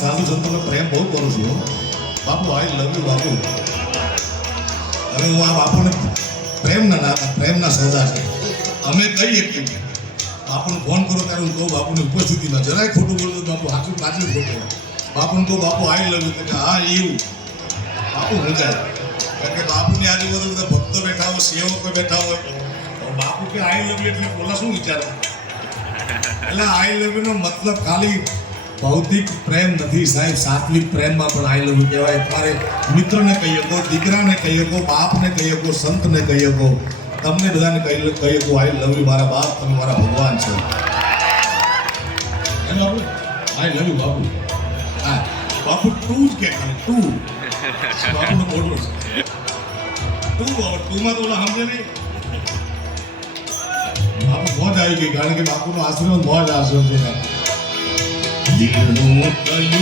સાધુ સંતોનો પ્રેમ બહુ કરું છું હો. બાપુ આઈ લવ યુ બાપુ. હવે હું આ બાપુને પ્રેમના સોદા છે અમે કહીએ કે બાપુને ફોન કરો ત્યારે હું કહું બાપુની ઉપસ્થિતિમાં જરાય ખોટું બોલતું બાપુ સાચું કાચું ખોટું બાપુને કહું બાપુ આઈ લવ યુ કે હા એવું બાપુ મૂંઝાય કારણ કે બાપુની આજુબાજુ બધા ભક્તો બેઠા હોય સેવકો બેઠા હોય બાપુ કે આઈ લવ યુ એટલે બોલા શું વિચારે એટલે આઈ લવ યુ નો મતલબ ખાલી ભૌતિક પ્રેમ નથી સાહેબ સાત્વિક પ્રેમમાં પણ આઈ લવ યુ કહેવાય. તમારે મિત્રને કહી શકો, દીકરાને કહી શકો, બાપને કહી શકો, સંતને કહી શકો, તમને બધાને કહી શકો આઈ લવ યુ મારા બાપ, તમે મારા ભગવાન છો. આઈ લવ યુ બાપુ. હા બાપુ તું જ કે ખાલી તું બાપુનો મોટો છે તું તુંમાં તો ઓલા સમજે નહીં. બાપુ મોજ આવી ગઈ કારણ કે બાપુનો આશીર્વાદ મોજ આશીર્વાદ છે. દિલનું કયું